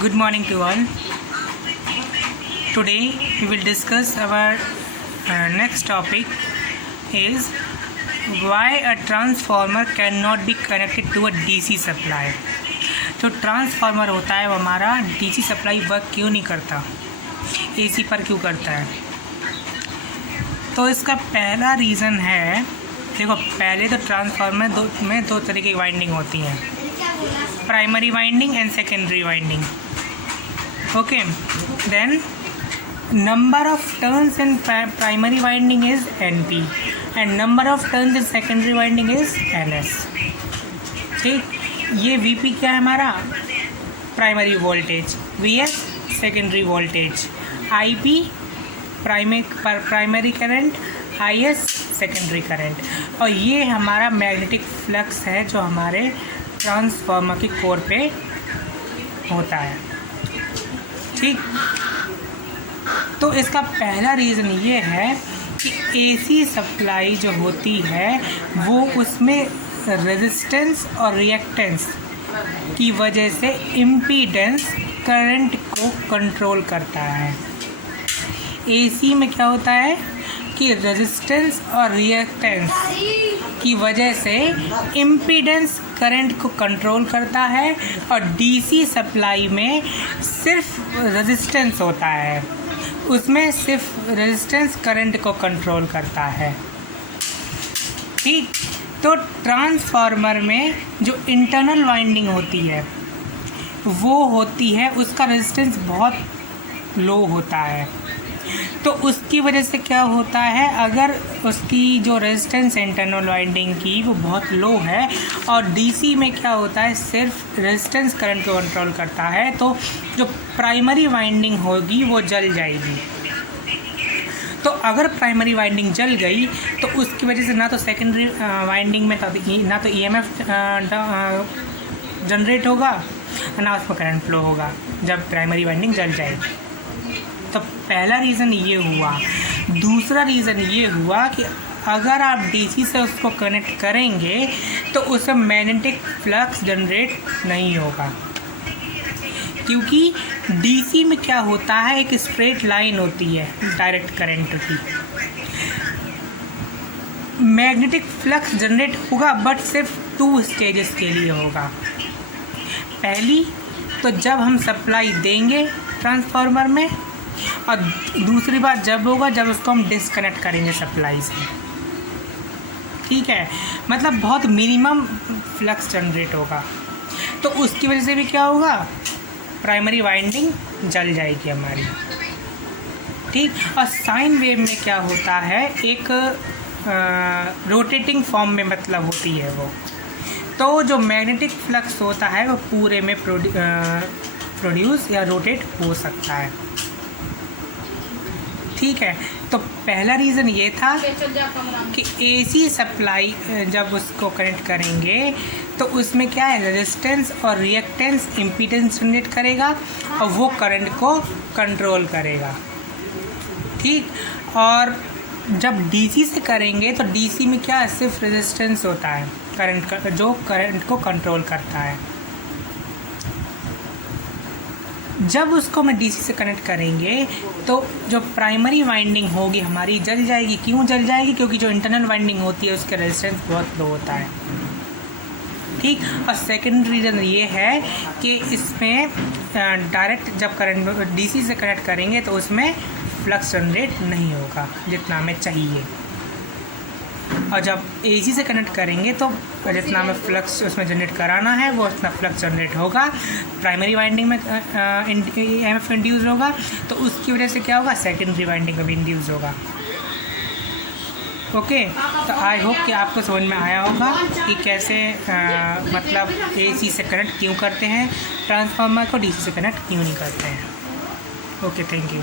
Good morning to all. Today we will discuss our next topic is why a transformer cannot be connected to a DC supply. जो transformer होता है वो हमारा DC supply work क्यों नहीं करता, AC पर क्यों करता है। तो इसका पहला रीज़न है, देखो पहले तो ट्रांसफार्मर में दो तरह की वाइंडिंग होती हैं, primary winding and secondary winding. Okay, then number of turns in primary winding is NP and number of turns in secondary winding is NS। ठीक, ये VP क्या है हमारा, primary voltage, VS secondary voltage, IP primary current, IS secondary current, और ये हमारा magnetic flux है जो हमारे ट्रांसफार्मर के कोर पे होता है। ठीक, तो इसका पहला रीज़न ये है कि AC सप्लाई जो होती है वो उसमें रेजिस्टेंस और रिएक्टेंस की वजह से इम्पीडेंस करंट को कंट्रोल करता है। AC में क्या होता है कि रेजिस्टेंस और रिएक्टेंस की वजह से इम्पीडेंस करंट को कंट्रोल करता है, और DC सप्लाई में सिर्फ रेजिस्टेंस होता है, उसमें सिर्फ रेजिस्टेंस करंट को कंट्रोल करता है। ठीक, तो ट्रांसफार्मर में जो इंटरनल वाइंडिंग होती है वो होती है, उसका रेजिस्टेंस बहुत लो होता है, तो उसकी वजह से क्या होता है, अगर उसकी जो रेजिस्टेंस इंटरनल वाइंडिंग की वो बहुत लो है और DC में क्या होता है सिर्फ रेजिस्टेंस करंट को कंट्रोल करता है, तो जो प्राइमरी वाइंडिंग होगी वो जल जाएगी। तो अगर प्राइमरी वाइंडिंग जल गई तो उसकी वजह से ना तो सेकेंडरी वाइंडिंग में ना तो EMF जनरेट होगा, ना उसमें करंट फ्लो होगा जब प्राइमरी वाइंडिंग जल जाएगी। तो पहला रीज़न ये हुआ। दूसरा रीज़न ये हुआ कि अगर आप DC से उसको कनेक्ट करेंगे तो उसमें मैग्नेटिक फ्लक्स जनरेट नहीं होगा, क्योंकि DC में क्या होता है, एक स्ट्रेट लाइन होती है डायरेक्ट करंट की। मैग्नेटिक फ्लक्स जनरेट होगा बट सिर्फ 2 स्टेजेस के लिए होगा। पहली तो जब हम सप्लाई देंगे ट्रांसफार्मर में, और दूसरी बात जब होगा जब उसको हम डिसकनेक्ट करेंगे सप्लाई से। ठीक है, मतलब बहुत मिनिमम फ्लक्स जनरेट होगा, तो उसकी वजह से भी क्या होगा, प्राइमरी वाइंडिंग जल जाएगी हमारी। ठीक, और साइन वेव में क्या होता है, एक रोटेटिंग फॉर्म में मतलब होती है वो, तो जो मैग्नेटिक फ्लक्स होता है वो पूरे में प्रोड्यूस या रोटेट हो सकता है। ठीक है, तो पहला रीज़न ये था कि AC सप्लाई जब उसको कनेक्ट करेंगे तो उसमें क्या है, रेजिस्टेंस और रिएक्टेंस इम्पीडेंस जनरेट करेगा और वो करंट को कंट्रोल करेगा। ठीक, और जब DC से करेंगे तो DC में क्या है, सिर्फ रेजिस्टेंस होता है करंट का, जो करंट को कंट्रोल करता है। जब उसको हम DC से कनेक्ट करेंगे तो जो प्राइमरी वाइंडिंग होगी हमारी जल जाएगी। क्यों जल जाएगी, क्योंकि जो इंटरनल वाइंडिंग होती है उसका रेजिस्टेंस बहुत लो होता है। ठीक, और सेकंड रीज़न ये है कि इसमें डायरेक्ट जब करंट DC से कनेक्ट करेंगे तो उसमें फ्लक्स जनरेट नहीं होगा जितना हमें चाहिए, और जब AC से कनेक्ट करेंगे तो जितना हमें फ्लक्स उसमें जनरेट कराना है वो उतना फ्लक्स जनरेट होगा। प्राइमरी वाइंडिंग में EMF इंड्यूस होगा, तो उसकी वजह से क्या होगा, सेकेंडरी वाइंडिंग में भी इंड्यूस होगा। ओके, तो आई होप कि आपको समझ में आया होगा कि कैसे मतलब AC से कनेक्ट क्यों करते हैं ट्रांसफार्मर को, DC से कनेक्ट क्यों नहीं करते हैं। Okay, thank you.